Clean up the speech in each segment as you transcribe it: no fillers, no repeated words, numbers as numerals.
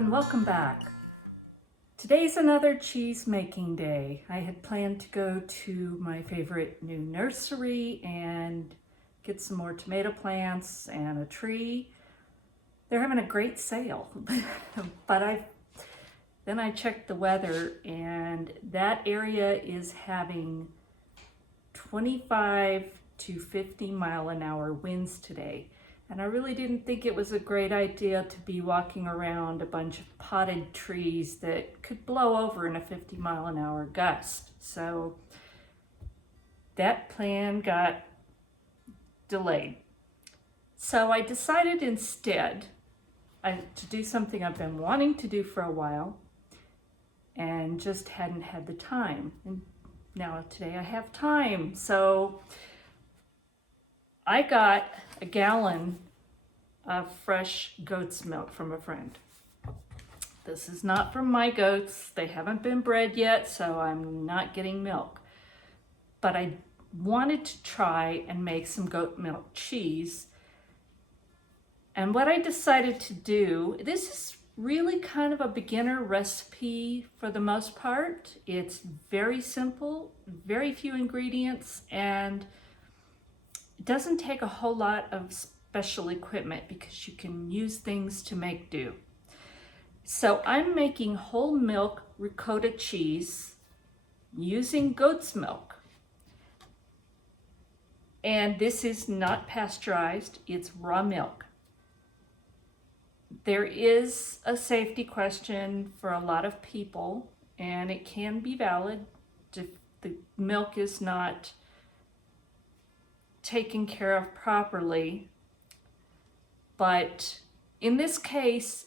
and welcome back. Today's another cheese making day. I had planned to go to my favorite new nursery and get some more tomato plants and a tree. They're having a great sale, but then I checked the weather and that area is having 25 to 50 mile an hour winds today. And I really didn't think it was a great idea to be walking around a bunch of potted trees that could blow over in a 50 mile an hour gust. So that plan got delayed. So I decided instead to do something I've been wanting to do for a while and just hadn't had the time. And now today I have time. So I got a gallon of fresh goat's milk from a friend. This is not from my goats. They haven't been bred yet, so I'm not getting milk. But I wanted to try and make some goat milk cheese. And what I decided to do, this is really kind of a beginner recipe for the most part. It's very simple, very few ingredients, and it doesn't take a whole lot of special equipment because you can use things to make do. So I'm making whole milk ricotta cheese using goat's milk. And this is not pasteurized, it's raw milk. There is a safety question for a lot of people, and it can be valid if the milk is not taken care of properly. But in this case,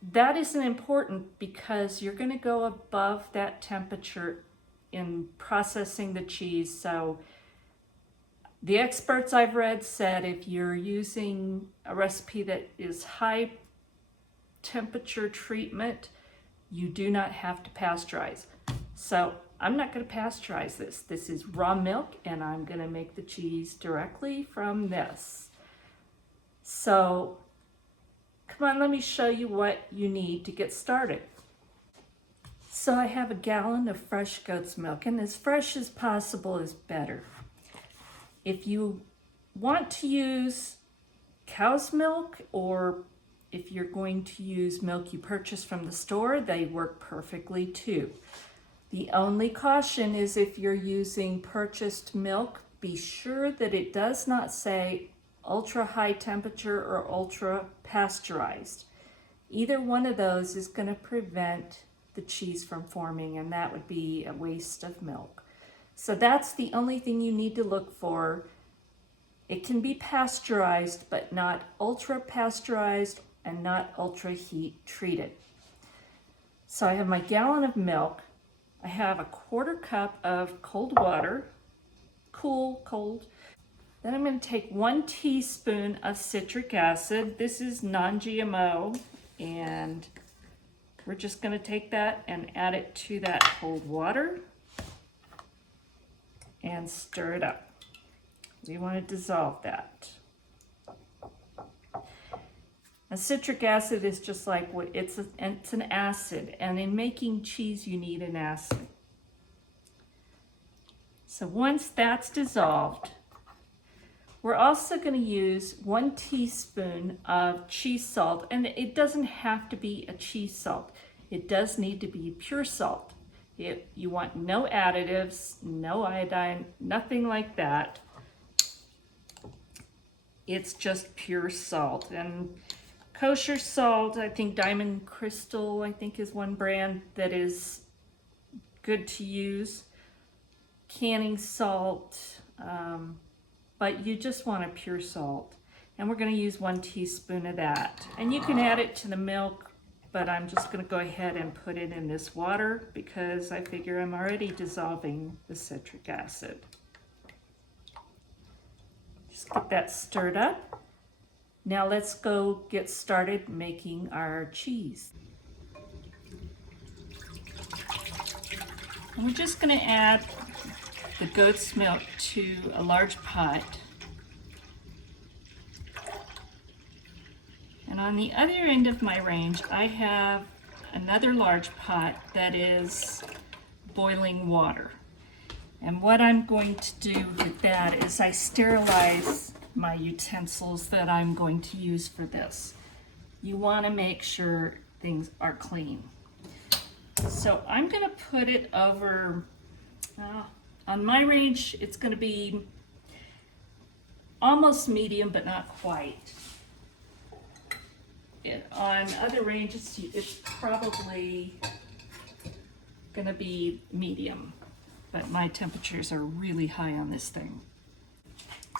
that isn't important because you're going to go above that temperature in processing the cheese. So the experts I've read said if you're using a recipe that is high temperature treatment, you do not have to pasteurize. So I'm not going to pasteurize this. This is raw milk, and I'm going to make the cheese directly from this. So come on, let me show you what you need to get started. So I have a gallon of fresh goat's milk, and as fresh as possible is better. If you want to use cow's milk, or if you're going to use milk you purchase from the store, they work perfectly too. The only caution is if you're using purchased milk, be sure that it does not say ultra high temperature or ultra pasteurized. Either one of those is going to prevent the cheese from forming, and that would be a waste of milk. So that's the only thing you need to look for. It can be pasteurized, but not ultra pasteurized and not ultra heat treated. So I have my gallon of milk. I have a 1/4 cup of cold water, cold. Then I'm going to take 1 teaspoon of citric acid. This is non-GMO, and we're just going to take that and add it to that cold water and stir it up. We want to dissolve that. A citric acid is just like it's an acid, and in making cheese you need an acid. So once that's dissolved, we're also going to use 1 teaspoon of cheese salt, and it doesn't have to be a cheese salt. It does need to be pure salt. You want no additives, no iodine, nothing like that. It's just pure salt. And kosher salt, I think Diamond Crystal, I think, is one brand that is good to use. Canning salt, but you just want a pure salt. And we're going to use 1 teaspoon of that. And you can add it to the milk, but I'm just going to go ahead and put it in this water because I figure I'm already dissolving the citric acid. Just get that stirred up. Now let's go get started making our cheese. And we're just going to add the goat's milk to a large pot. And on the other end of my range, I have another large pot that is boiling water. And what I'm going to do with that is I sterilize my utensils that I'm going to use for this. You want to make sure things are clean. So I'm going to put it over, on my range it's going to be almost medium but not quite. On other ranges it's probably going to be medium, but my temperatures are really high on this thing.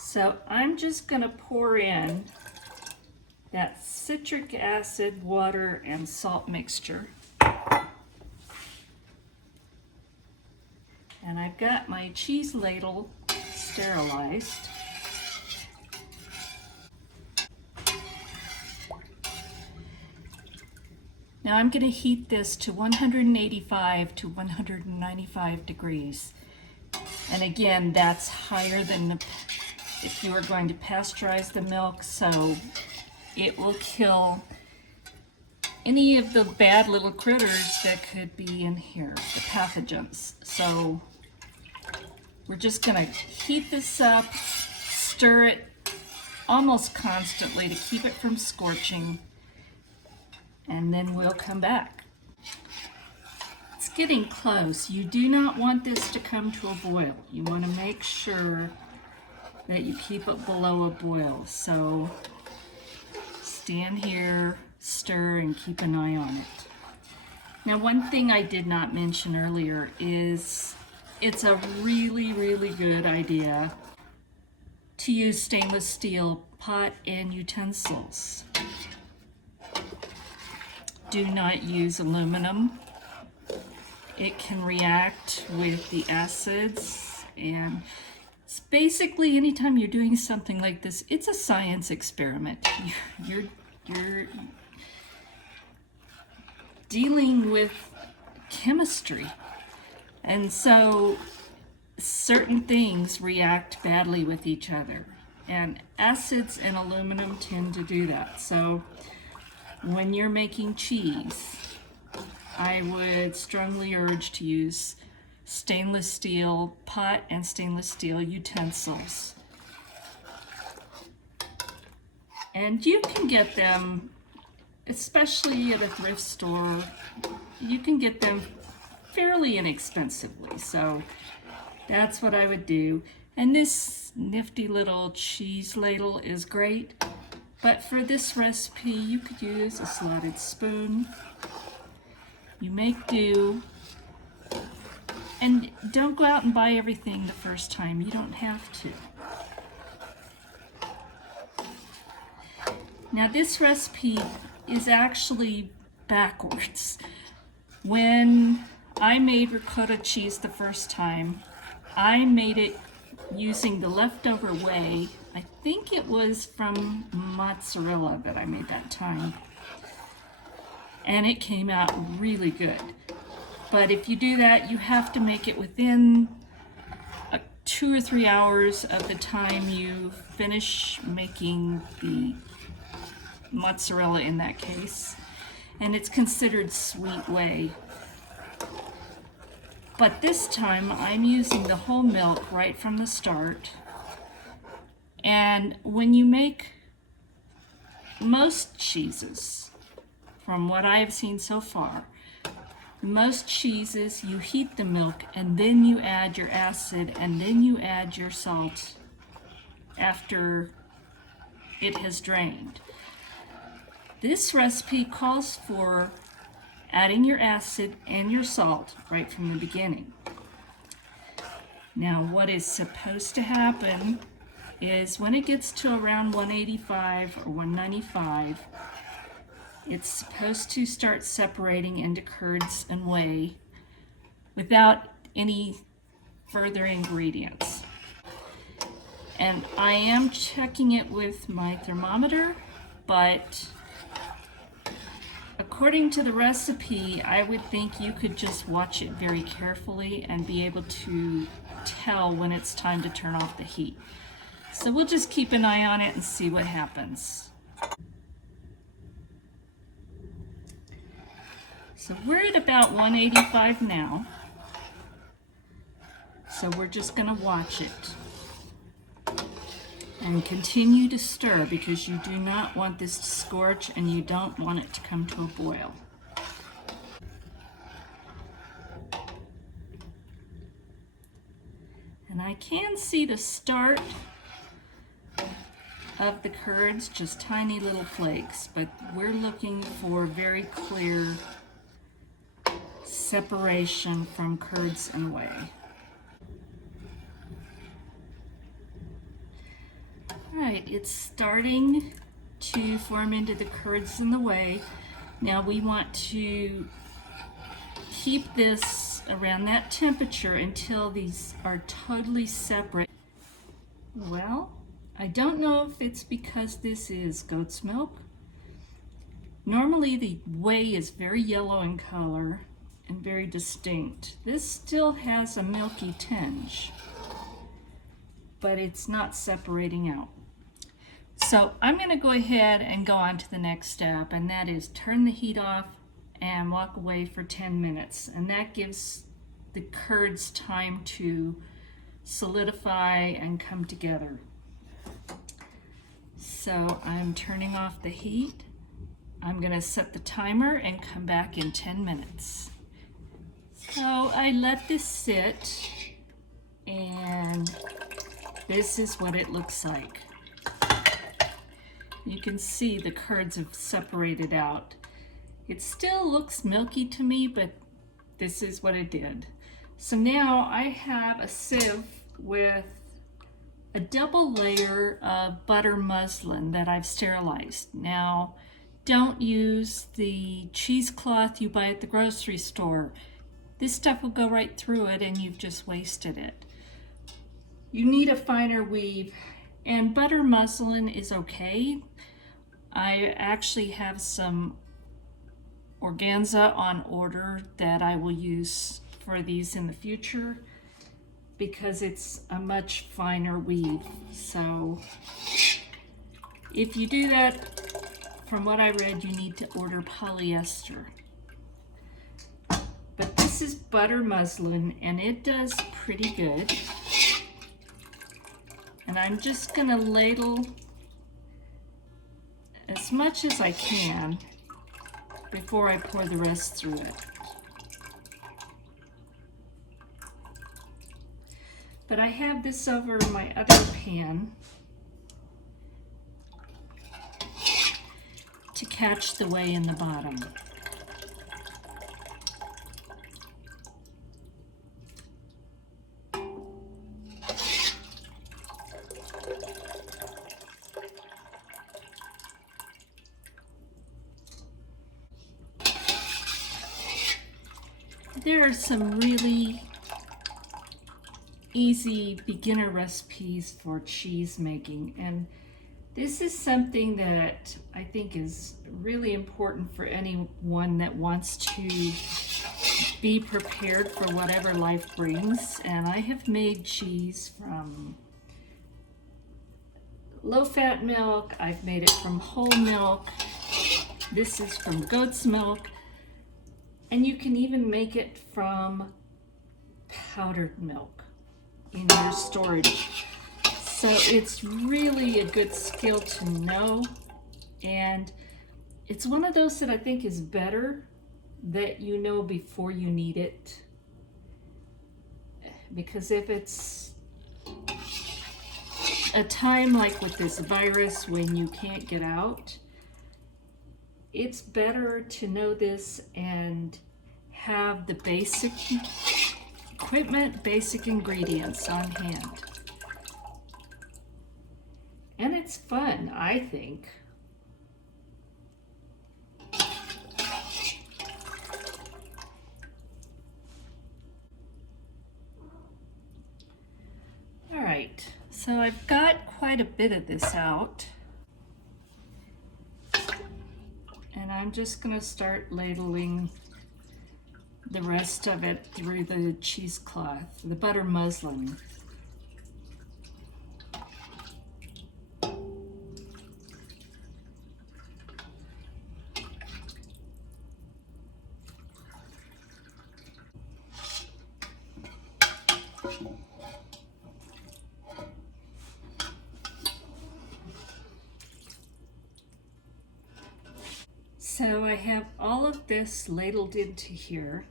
So I'm just going to pour in that citric acid, water, and salt mixture. And I've got my cheese ladle sterilized. Now I'm going to heat this to 185 to 195 degrees. And again, that's higher than if you were going to pasteurize the milk, so it will kill any of the bad little critters that could be in here, the pathogens. So we're just going to heat this up, stir it almost constantly to keep it from scorching, and then we'll come back. It's getting close. You do not want this to come to a boil. You want to make sure that you keep it below a boil. So stand here, stir, and keep an eye on it. Now, one thing I did not mention earlier is it's a really, really good idea to use stainless steel pot and utensils. Do not use aluminum. It can react with the acids, and it's basically anytime you're doing something like this, it's a science experiment. You're dealing with chemistry, and so certain things react badly with each other, and acids and aluminum tend to do that. So when you're making cheese, I would strongly urge to use stainless steel pot and stainless steel utensils. And you can get them, especially at a thrift store, you can get them fairly inexpensively. So that's what I would do. And this nifty little cheese ladle is great, but for this recipe you could use a slotted spoon. You make do, and don't go out and buy everything the first time. You don't have to. Now this recipe is actually backwards. When I made ricotta cheese the first time, I made it using the leftover whey. I think it was from mozzarella that I made that time. And it came out really good. But if you do that, you have to make it within 2 or 3 hours of the time you finish making the mozzarella in that case. And it's considered sweet whey. But this time I'm using the whole milk right from the start. And when you make most cheeses, from what I have seen so far, most cheeses you heat the milk and then you add your acid and then you add your salt after it has drained. This recipe calls for adding your acid and your salt right from the beginning. Now what is supposed to happen is when it gets to around 185 or 195, it's supposed to start separating into curds and whey without any further ingredients. And I am checking it with my thermometer, but according to the recipe, I would think you could just watch it very carefully and be able to tell when it's time to turn off the heat. So we'll just keep an eye on it and see what happens. So we're at about 185 now. So we're just going to watch it. And continue to stir because you do not want this to scorch and you don't want it to come to a boil. And I can see the start of the curds, just tiny little flakes, but we're looking for very clear separation from curds and whey. Alright, it's starting to form into the curds and the whey. Now we want to keep this around that temperature until these are totally separate. Well, I don't know if it's because this is goat's milk. Normally the whey is very yellow in color and very distinct. This still has a milky tinge, but it's not separating out. So I'm going to go ahead and go on to the next step, and that is turn the heat off and walk away for 10 minutes. And that gives the curds time to solidify and come together. So I'm turning off the heat. I'm going to set the timer and come back in 10 minutes. So I let this sit, and this is what it looks like. You can see the curds have separated out. It still looks milky to me, but this is what it did. So now I have a sieve with a double layer of butter muslin that I've sterilized. Now, don't use the cheesecloth you buy at the grocery store. This stuff will go right through it and you've just wasted it. You need a finer weave, and butter muslin is okay. I actually have some organza on order that I will use for these in the future because it's a much finer weave. So if you do that, from what I read, you need to order polyester. But this is butter muslin and it does pretty good. And I'm just gonna ladle as much as I can before I pour the rest through it. But I have this over in my other pan to catch the whey in the bottom. There are some really easy beginner recipes for cheese making, and this is something that I think is really important for anyone that wants to be prepared for whatever life brings. And I have made cheese from low-fat milk, I've made it from whole milk, this is from goat's milk, and you can even make it from powdered milk in your storage. So it's really a good skill to know, and it's one of those that I think is better that you know before you need it. Because if it's a time like with this virus when you can't get out, it's better to know this and have the basic equipment, basic ingredients on hand. And it's fun, I think. All right, so I've got quite a bit of this out. And I'm just going to start ladling the rest of it through the cheesecloth, the butter muslin. So I have all of this ladled into here.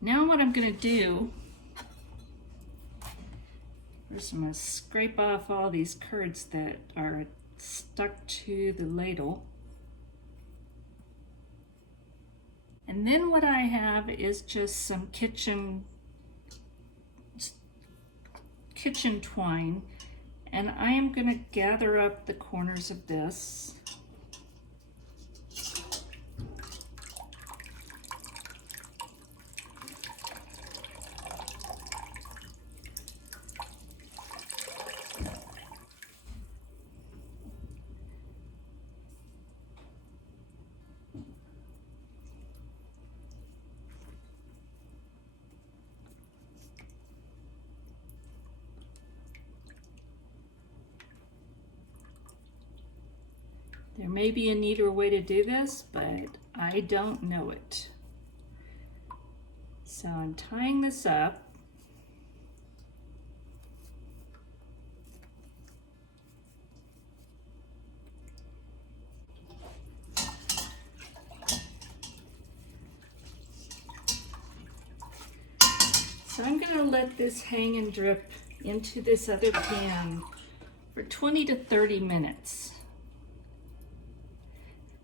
Now what I'm going to do, first I'm going to scrape off all these curds that are stuck to the ladle. And then what I have is just some kitchen twine, and I am going to gather up the corners of this. There may be a neater way to do this, but I don't know it. So I'm tying this up. So I'm going to let this hang and drip into this other pan for 20 to 30 minutes.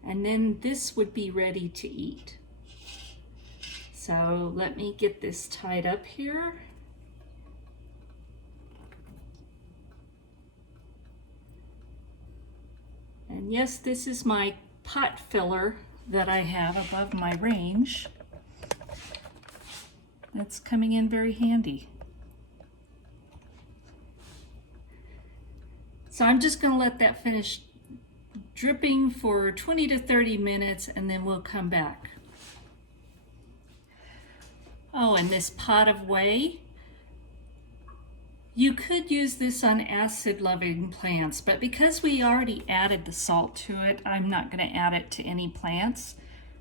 And then this would be ready to eat. So let me get this tied up here. And yes, this is my pot filler that I have above my range. That's coming in very handy. So I'm just going to let that finish dripping for 20 to 30 minutes, and then we'll come back. Oh, and this pot of whey, you could use this on acid-loving plants, but because we already added the salt to it, I'm not going to add it to any plants.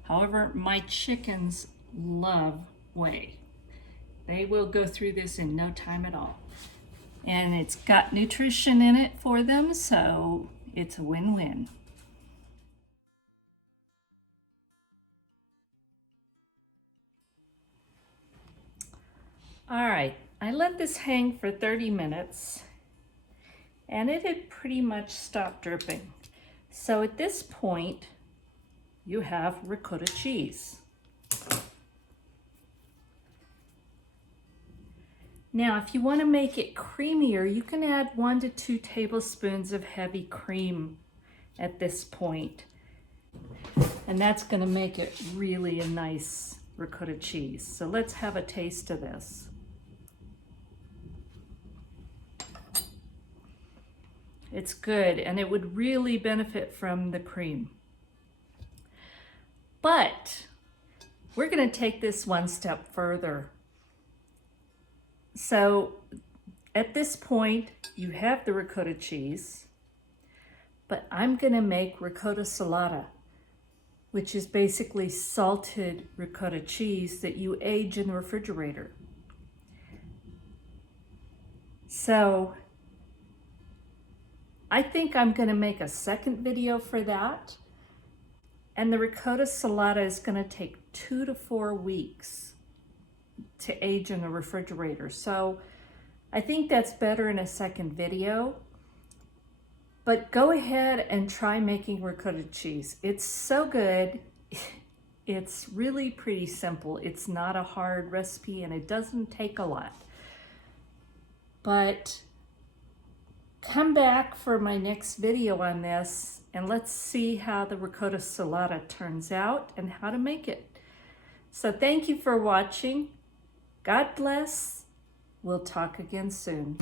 However, my chickens love whey. They will go through this in no time at all. And it's got nutrition in it for them, so it's a win-win. All right, I let this hang for 30 minutes and it had pretty much stopped dripping. So at this point, you have ricotta cheese. Now, if you want to make it creamier, you can add 1 to 2 tablespoons of heavy cream at this point. And that's going to make it really a nice ricotta cheese. So let's have a taste of this. It's good, and it would really benefit from the cream. But we're going to take this one step further. So at this point, you have the ricotta cheese, but I'm going to make ricotta salata, which is basically salted ricotta cheese that you age in the refrigerator. So I think I'm going to make a second video for that. And the ricotta salata is going to take 2 to 4 weeks to age in the refrigerator. So I think that's better in a second video. But go ahead and try making ricotta cheese. It's so good. It's really pretty simple. It's not a hard recipe and it doesn't take a lot. But come back for my next video on this and let's see how the ricotta salata turns out and how to make it. So thank you for watching. God bless. We'll talk again soon.